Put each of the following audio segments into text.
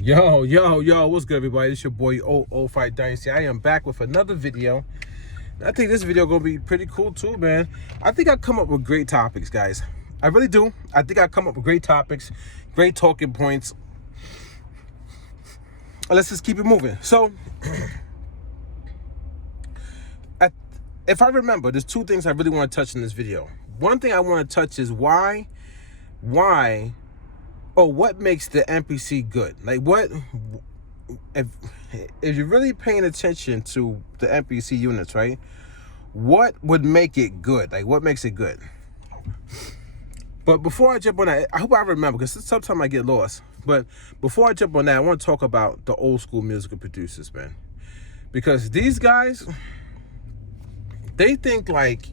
Yo, what's good, everybody? It's your boy Fight Dynasty. I am back with another video. I think this video gonna be pretty cool too, man. I think I come up with great topics, guys. I really do. I think I come up with great topics, great talking points. Let's just keep it moving. So, if I remember, there's two things I really want to touch in this video. One thing I want to touch is what makes the NPC good? Like, what if you're really paying attention to the NPC units, right? What would make it good? Like, what makes it good? But before I jump on that, I hope I remember, because sometimes I get lost. But before I jump on that, I want to talk about the old school musical producers, man. Because these guys, they think like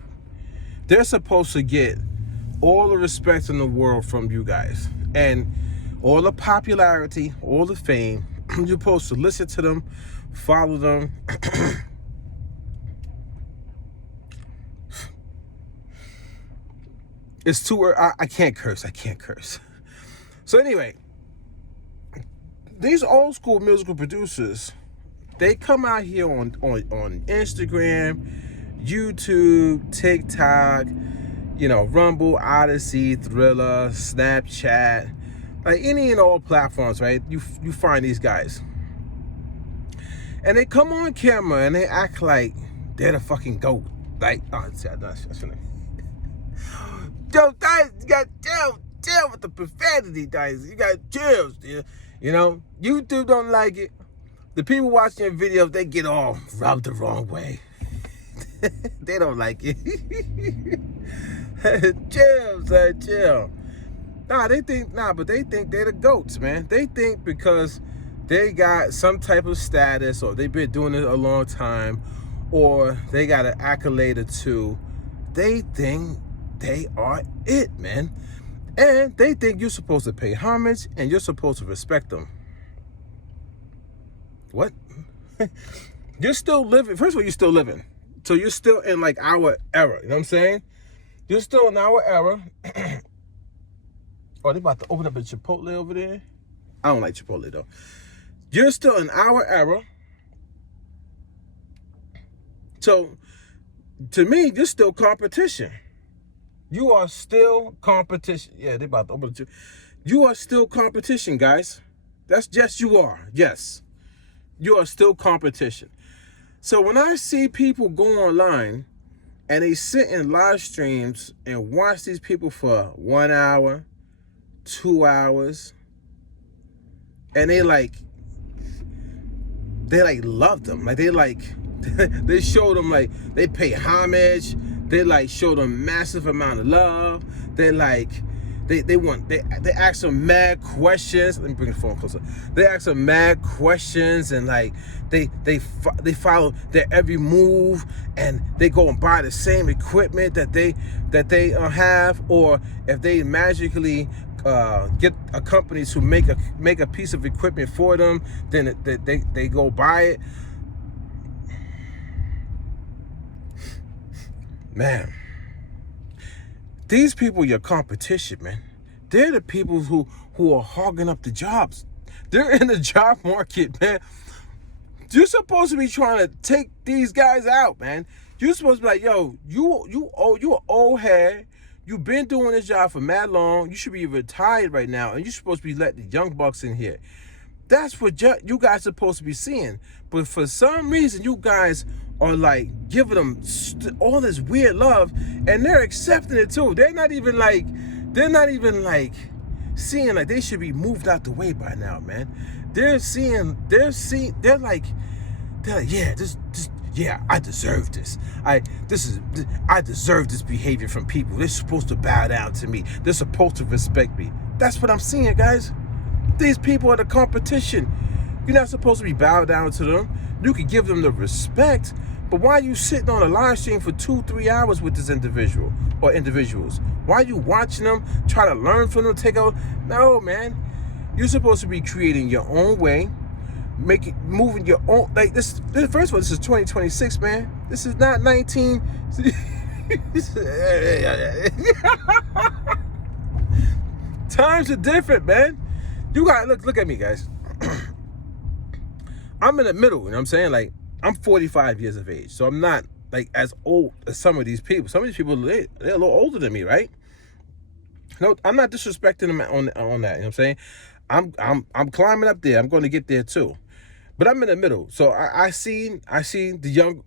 they're supposed to get all the respect in the world from you guys. And all the popularity, all the fame. You're supposed to listen to them, follow them. It's too early. I can't curse. So anyway, these old school musical producers, they come out here on Instagram, YouTube, TikTok, Rumble, Odyssey, Thriller, Snapchat, like any and all platforms, right? You find these guys. And they come on camera and they act like they're the fucking GOAT. Like, I shouldn't. Yo, guys, you got chill with the profanity, guys. You got chill, dude. YouTube don't like it. The people watching your videos, they get all rubbed the wrong way. They don't like it. Chill, son, chill. But they think they're the GOATs, man. They think because they got some type of status, or they've been doing it a long time, or they got an accolade or two, they think they are it, man. And they think you're supposed to pay homage and you're supposed to respect them. What? You're still living. First of all, you're still living. So you're still in like our era. You know what I'm saying? You're still in our era. Oh, they about to open up a Chipotle over there? I don't like Chipotle, though. You're still in our era. So, to me, you're still competition. You are still competition. Yeah, they about to open it. You are still competition, guys. That's just you are. Yes. You are still competition. So when I see people go online and they sit in live streams and watch these people for 1 hour, 2 hours, and they love them. Like they show them, like they pay homage. They show them massive amount of love. They ask them mad questions. Let me bring the phone closer. They ask them mad questions, and they follow their every move, and they go and buy the same equipment that they have, or if they magically get a company to make a piece of equipment for them, then they go buy it. Man, these people, your competition, man. They're the people who are hogging up the jobs. They're in the job market, man. You're supposed to be trying to take these guys out, man. You're supposed to be like, yo, you an old head. You've been doing this job for mad long. You should be retired right now, and you're supposed to be letting the young bucks in here. That's what you guys are supposed to be seeing. But for some reason, you guys are like giving them all this weird love, and they're accepting it too. They're not even like seeing like they should be moved out the way by now, man. They're like, yeah, I deserve this. I deserve this behavior from people. They're supposed to bow down to me. They're supposed to respect me. That's what I'm seeing, guys. These people are the competition. You're not supposed to be bowed down to them. You can give them the respect, but why are you sitting on a live stream for 2-3 hours with this individual or individuals? Why are you watching them, try to learn from them, take out? No, man. You're supposed to be creating your own way, moving your own, like this. First of all, this is 2026, man. This is not 19. Times are different, man. You got look at me, guys. I'm in the middle, you know what I'm saying? Like, I'm 45 years of age, so I'm not like as old as some of these people. Some of these people, they're a little older than me, right? No, I'm not disrespecting them on that, you know what I'm saying? I'm climbing up there. I'm going to get there too. But I'm in the middle. So I see the young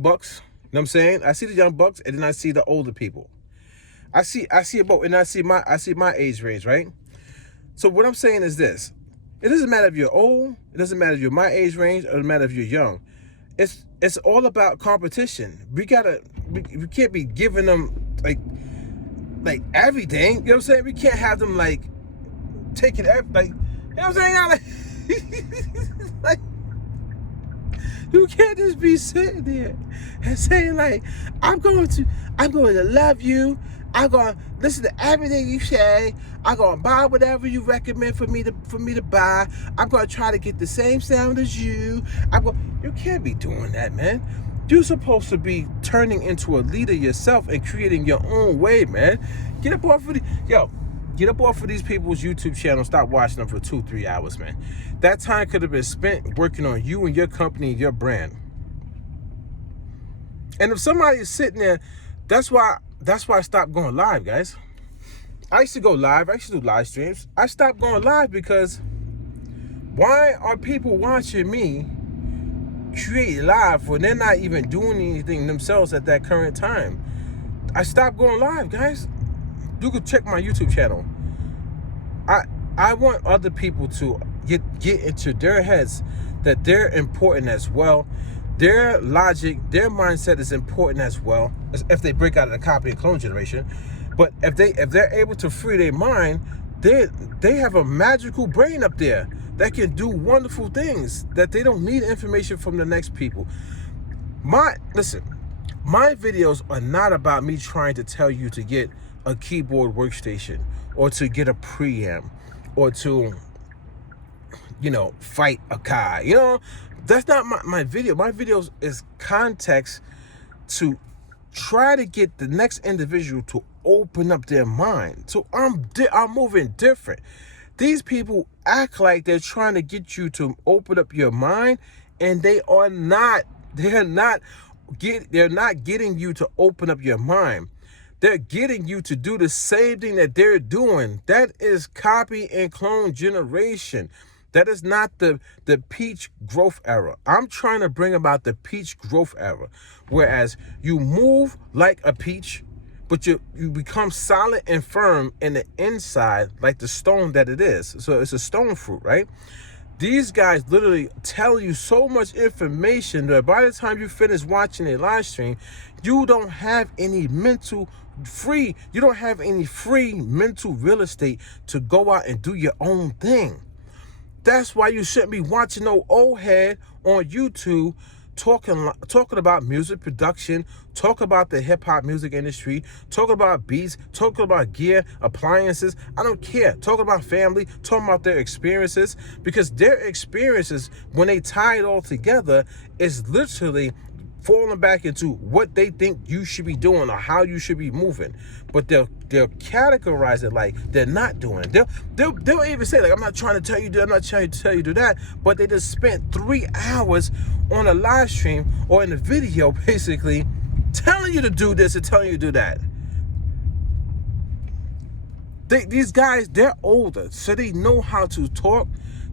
bucks, you know what I'm saying? I see the young bucks, and then I see the older people. I see it both, and I see my age range, right? So what I'm saying is this: it doesn't matter if you're old, it doesn't matter if you're my age range, or it doesn't matter if you're young. It's all about competition. We can't be giving them like everything. You know what I'm saying? We can't have them like taking like, you know what I'm saying? Like, you can't just be sitting there and saying like, I'm going to love you. I'm going to listen to everything you say. I'm going to buy whatever you recommend for me to buy. I'm going to try to get the same sound as you. You can't be doing that, man. You're supposed to be turning into a leader yourself and creating your own way, man. Get up off of these people's YouTube channel. Stop watching them for 2-3 hours, man. That time could have been spent working on you and your company and your brand. And if somebody is sitting there, that's why I stopped going live, guys. I used to go live. I used to do live streams. I stopped going live because why are people watching me create live when they're not even doing anything themselves at that current time? I stopped going live, guys. You could check my YouTube channel. I want other people to get into their heads that they're important as well. Their logic, their mindset is important as well, as if they break out of the copy and clone generation. But if they're able to free their mind, they have a magical brain up there that can do wonderful things, that they don't need information from the next people. My videos are not about me trying to tell you to get a keyboard workstation or to get a preamp or to, fight Akai. That's not my video. My videos is context to try to get the next individual to open up their mind. So I'm moving different. These people act like they're trying to get you to open up your mind, and they are not. They're not getting you to open up your mind. They're getting you to do the same thing that they're doing. That is copy and clone generation. That is not the peach growth era. I'm trying to bring about the peach growth era, whereas you move like a peach, but you become solid and firm in the inside like the stone that it is. So it's a stone fruit, right? These guys literally tell you so much information that by the time you finish watching a live stream, you don't have any free mental real estate to go out and do your own thing. That's why you shouldn't be watching no old head on YouTube talking about music production, talk about the hip-hop music industry, talk about beats, talking about gear, appliances. I don't care. Talking about family, talking about their experiences, because their experiences, when they tie it all together, is literally falling back into what they think you should be doing or how you should be moving. But they'll categorize it like they're not doing it. They'll even say, like, I'm not trying to tell you, I'm not trying to tell you to do that, but they just spent 3 hours on a live stream or in a video basically telling you to do this and telling you to do that. These guys, they're older, so they know how to talk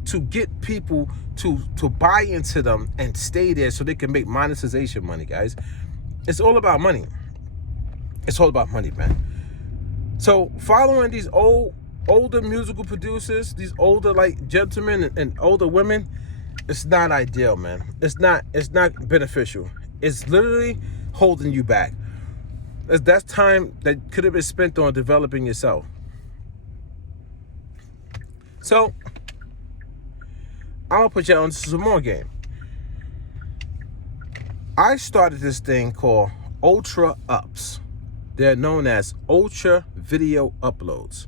to get people to buy into them and stay there so they can make monetization money, guys. It's all about money. It's all about money, man. So following these older musical producers, these older like gentlemen and older women, it's not ideal, man. It's not beneficial. It's literally holding you back. That's time that could have been spent on developing yourself. So I'm gonna put you on some more game. I started this thing called Ultra Ups. They're known as Ultra Video Uploads.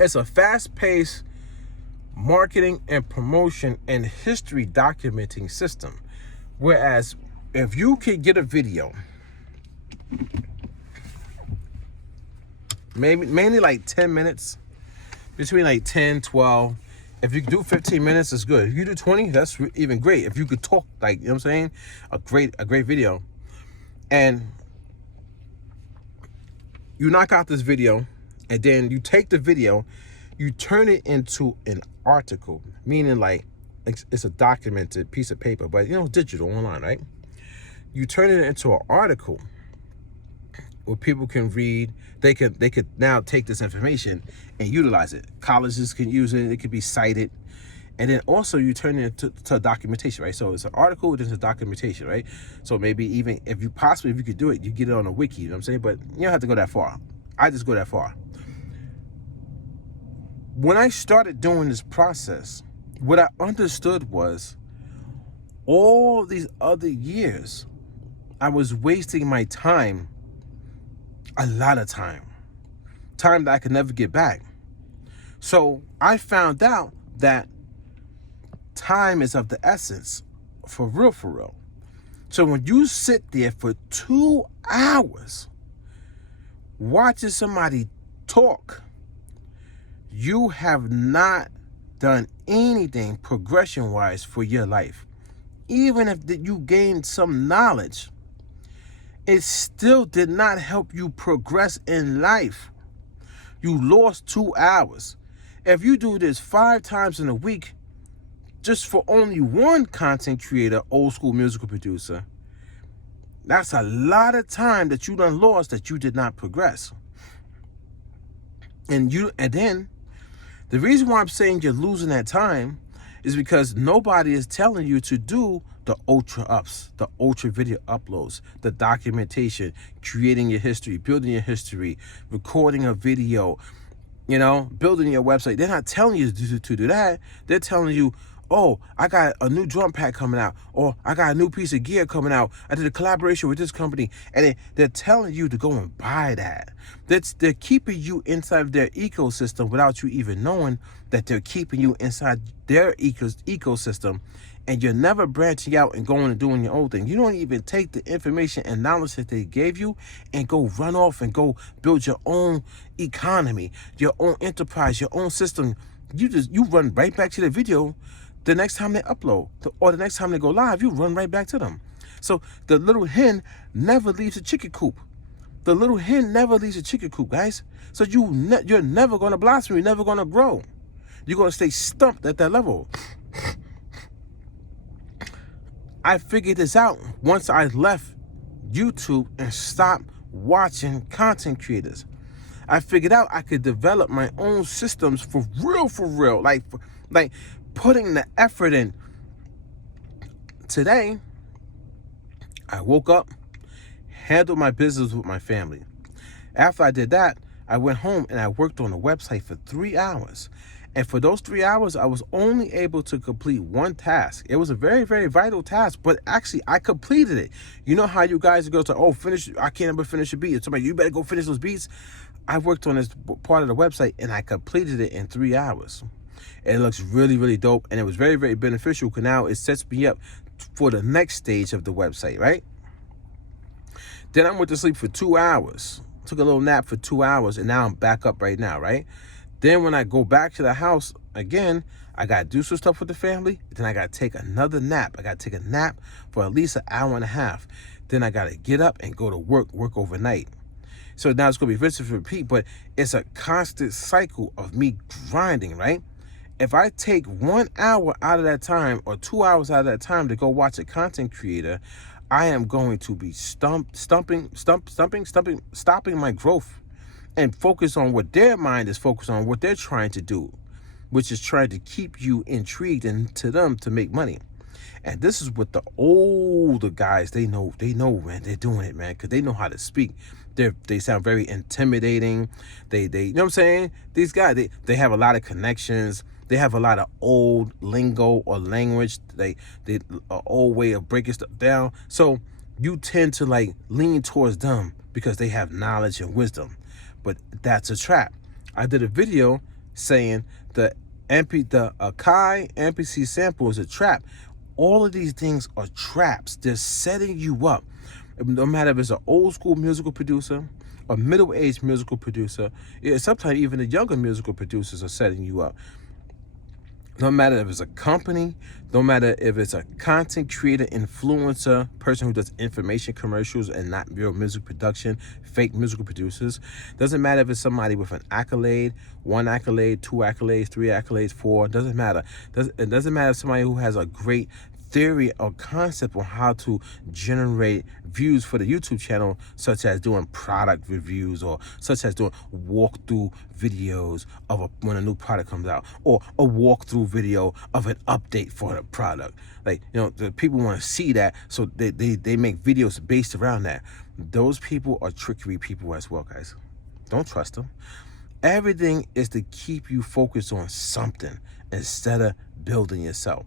It's a fast-paced marketing and promotion and history documenting system. Whereas if you can get a video, mainly like 10 minutes, between like 10, 12, If you could do 15 minutes, it's good. If you do 20, that's even great. If you could talk, like, you know what I'm saying? A great video. And you knock out this video, and then you take the video, you turn it into an article, meaning like it's a documented piece of paper, but digital online, right? You turn it into an article where people can read. They could now take this information and utilize it. Colleges can use it. It could be cited. And then also you turn it into documentation, right? So it's an article, then it's a documentation, right? So maybe even if you could do it, you get it on a wiki, you know what I'm saying? But you don't have to go that far. I just go that far. When I started doing this process, what I understood was all these other years, I was wasting my time, a lot of time that I could never get back. So I found out that time is of the essence, for real. So when you sit there for 2 hours watching somebody talk, you have not done anything progression-wise for your life. Even if you gained some knowledge, it still did not help you progress in life. You lost 2 hours. If you do this 5 times in a week, just for only one content creator, old school musical producer, that's a lot of time that you done lost that you did not progress. And then the reason why I'm saying you're losing that time is because nobody is telling you to do the ultra ups, the ultra video uploads, the documentation, creating your history, building your history, recording a video, building your website. They're not telling you to do that. They're telling you, oh, I got a new drum pack coming out, or I got a new piece of gear coming out. I did a collaboration with this company, and they're telling you to go and buy that. They're keeping you inside their ecosystem without you even knowing that they're keeping you inside their ecosystem, and you're never branching out and going and doing your own thing. You don't even take the information and knowledge that they gave you and go run off and go build your own economy, your own enterprise, your own system. You run right back to the video. The next time they upload, or the next time they go live, you run right back to them. So the little hen never leaves the chicken coop. The little hen never leaves the chicken coop, guys. So you're never going to blossom. You're never going to grow. You're going to stay stumped at that level. I figured this out once I left YouTube and stopped watching content creators. I figured out I could develop my own systems for real. Like putting the effort in. Today, I woke up, handled my business with my family. After I did that, I went home and I worked on the website for 3 hours. And for those 3 hours, I was only able to complete one task. It was a very, very vital task, but actually I completed it. You know how you guys go to, finish, I can't ever finish a beat. It's somebody, you better go finish those beats. I worked on this part of the website and I completed it in 3 hours. And it looks really, really dope. And it was very, very beneficial because now it sets me up for the next stage of the website, right? Then I went to sleep for 2 hours. Took a little nap for 2 hours, and now I'm back up right now, right? Then when I go back to the house again, I got to do some stuff with the family. Then I got to take another nap. I got to take a nap for at least an hour and a half. Then I got to get up and go to work overnight. So now it's going to be rinse and repeat, but it's a constant cycle of me grinding, right? If I take 1 hour out of that time or 2 hours out of that time to go watch a content creator, I am going to be stopping my growth and focus on what their mind is focused on, what they're trying to do, which is trying to keep you intrigued and to them to make money. And this is what the older guys, they know, man, they're doing it, man, because they know how to speak. They sound very intimidating. They you know what I'm saying? These guys, they have a lot of connections. They have a lot of old lingo or language. They an old way of breaking stuff down. So you tend to like lean towards them because they have knowledge and wisdom. But that's a trap. I did a video saying the Akai NPC sample is a trap. All of these things are traps. They're setting you up. No matter if it's an old school musical producer, a middle-aged musical producer, sometimes even the younger musical producers are setting you up. No matter if it's a company, no matter if it's a content creator, influencer, person who does information commercials and not real music production, fake musical producers. Doesn't matter if it's somebody with an accolade, 1 accolade, 2 accolades, 3 accolades, 4. Doesn't matter. It doesn't matter if somebody who has a great theory or concept on how to generate views for the YouTube channel, such as doing product reviews or such as doing walkthrough videos of when a new product comes out, or a walkthrough video of an update for the product. Like, the people want to see that, so they make videos based around that. Those people are trickery people as well, guys. Don't trust them. Everything is to keep you focused on something instead of building yourself.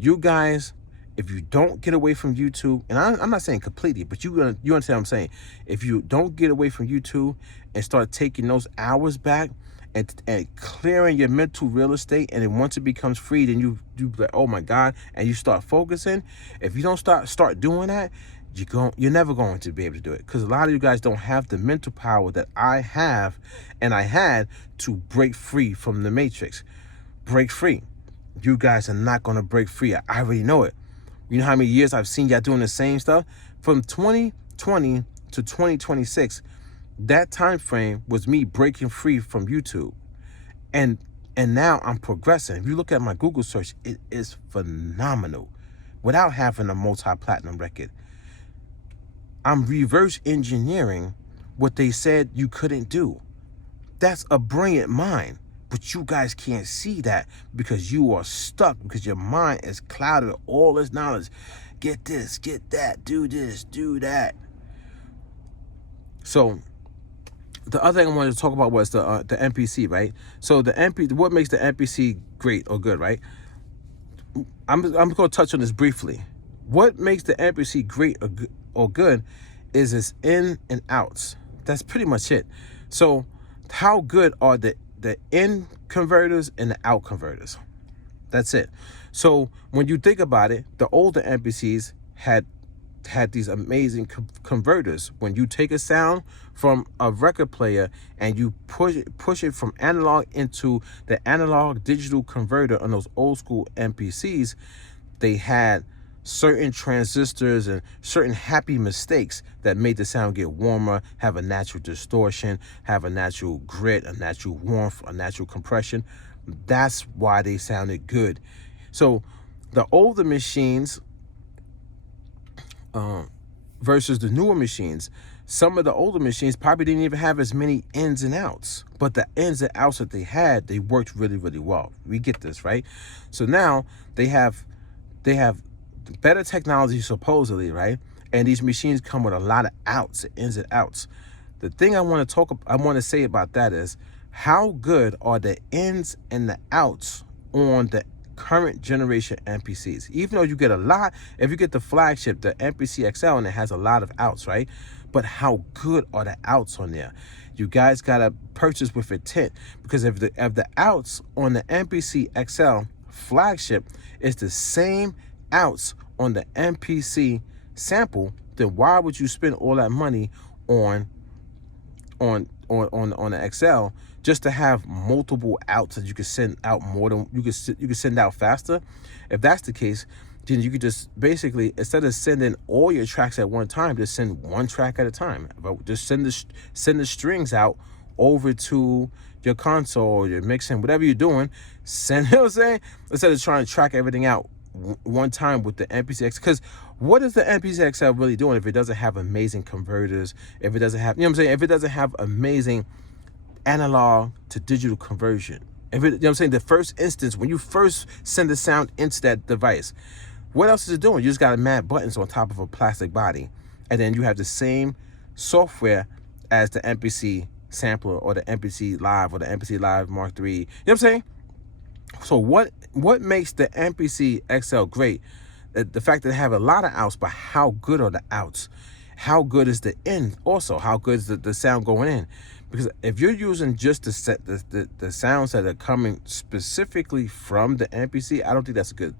You guys, if you don't get away from YouTube, and I'm not saying completely, but you understand what I'm saying. If you don't get away from YouTube and start taking those hours back and clearing your mental real estate, and then once it becomes free, then you like, oh my God, and you start focusing. If you don't start doing that, you're never going to be able to do it, because a lot of you guys don't have the mental power that I have and I had to break free from the matrix. Break free. You guys are not going to break free. I already know it. You know how many years I've seen y'all doing the same stuff? From 2020 to 2026, that time frame was me breaking free from YouTube. And now I'm progressing. If you look at my Google search, it is phenomenal without having a multi-platinum record. I'm reverse engineering what they said you couldn't do. That's a brilliant mind. But you guys can't see that because you are stuck, because your mind is clouded with all this knowledge. Get this, get that, do this, do that. So the other thing I wanted to talk about was the NPC, right? So what makes the NPC great or good, right? I'm going to touch on this briefly. What makes the NPC great or good is its in and outs. That's pretty much it. So how good are the in converters and the out converters? That's it. So when you think about it, the older NPCs had these amazing converters. When you take a sound from a record player and you push it from analog into the analog digital converter on those old school NPCs, they had certain transistors and certain happy mistakes that made the sound get warmer, have a natural distortion, have a natural grit, a natural warmth, a natural compression. That's why they sounded good. So the older machines versus the newer machines, some of the older machines probably didn't even have as many ins and outs, but the ins and outs that they had, they worked really, really well. We get this, right? So now they have better technology, supposedly, right? And these machines come with a lot of outs, ins and outs. The thing I want to say about that is, how good are the ins and the outs on the current generation NPCs? Even though you get a lot, if you get the flagship, the NPC XL, and it has a lot of outs, right? But how good are the outs on there? You guys gotta purchase with intent, because if the outs on the NPC XL flagship is the same outs on the NPC sample, then why would you spend all that money on the XL just to have multiple outs that you could send out more than you could send out faster? If that's the case, then you could just basically, instead of sending all your tracks at one time, just send one track at a time. Just send the strings out over to your console or your mixing, whatever you're doing. Send, you know what I'm saying? Instead of trying to track everything out one time with the NPC XL. Because what is the NPC XL really doing if it doesn't have amazing converters, if it doesn't have, you know what I'm saying, if it doesn't have amazing analog to digital conversion? If it, you know what I'm saying, the first instance, when you first send the sound into that device, what else is it doing? You just got mad buttons on top of a plastic body, and then you have the same software as the MPC sampler or the MPC Live or the MPC Live Mark III. You know what I'm saying? So what makes the MPC XL great? The fact that they have a lot of outs, but how good are the outs? How good is the in? Also, how good is the sound going in? Because if you're using just the sounds that are coming specifically from the MPC, I don't think that's good.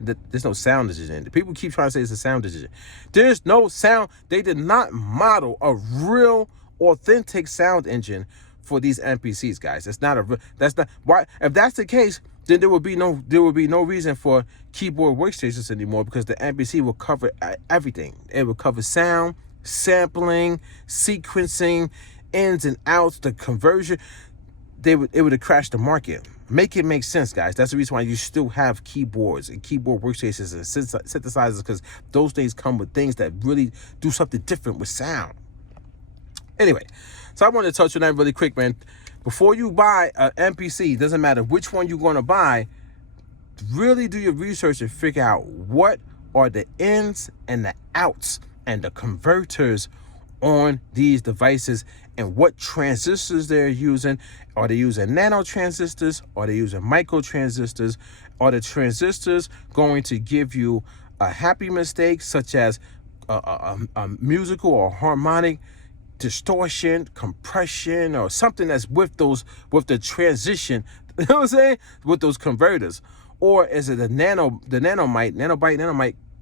There's no sound decision. People keep trying to say it's a sound decision. There's no sound. They did not model a real, authentic sound engine for these NPCs, guys. That's not why. If that's the case, then there would be no reason for keyboard workstations anymore, because the MPC will cover everything. It will cover sound, sampling, sequencing, ins and outs, the conversion. It would have crashed the market. Make it make sense, guys. That's the reason why you still have keyboards and keyboard workstations and synthesizers, because those things come with things that really do something different with sound. Anyway, so I wanted to touch on that really quick, man. Before you buy an MPC, doesn't matter which one you're going to buy, really do your research and figure out what are the ins and the outs and the converters on these devices, and what transistors they're using. Are they using nano transistors? Are they using micro transistors? Are the transistors going to give you a happy mistake, such as a musical or harmonic distortion, compression, or something that's with the transition, you know what I'm saying, with those converters? Or is it the nanomite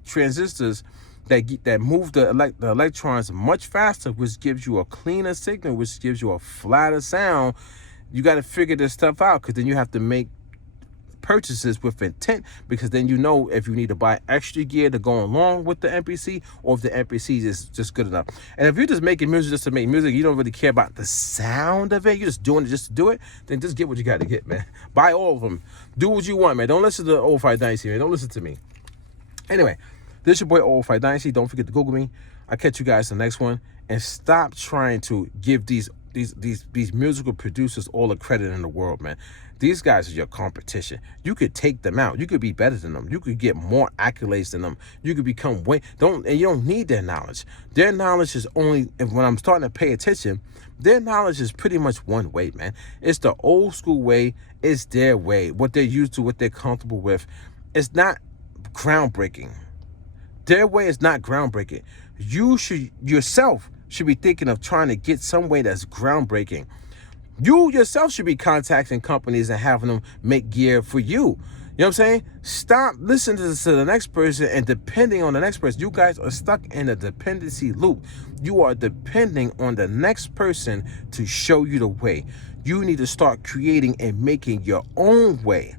transistors that move the electrons much faster, which gives you a cleaner signal, which gives you a flatter sound? You got to figure this stuff out, because then you have to make purchases with intent, because then you know if you need to buy extra gear to go along with the MPC, or if the MPC is just good enough. And if you're just making music just to make music, you don't really care about the sound of it, you're just doing it just to do it, then just get what you got to get, man. Buy all of them. Do what you want, man. Don't listen to Old Fight Dynasty, man. Don't listen to me. Anyway, this is your boy Old Fight Dynasty. Don't forget to Google me. I'll catch you guys in the next one. And stop trying to give these musical producers all the credit in the world, man. These guys are your competition. You could take them out. You could be better than them. You could get more accolades than them. You could become you don't need their knowledge. Their knowledge is only, and when I'm starting to pay attention, their knowledge is pretty much one way, man. It's the old school way. It's their way. What they're used to, what they're comfortable with. It's not groundbreaking. Their way is not groundbreaking. You yourself should be thinking of trying to get some way that's groundbreaking. You yourself should be contacting companies and having them make gear for you. You know what I'm saying? Stop listening to the next person and depending on the next person. You guys are stuck in a dependency loop. You are depending on the next person to show you the way. You need to start creating and making your own way.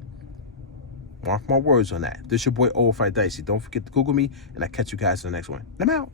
Mark my words on that. This is your boy Old Fight Dicey. Don't forget to Google me, and I'll catch you guys in the next one. I'm out.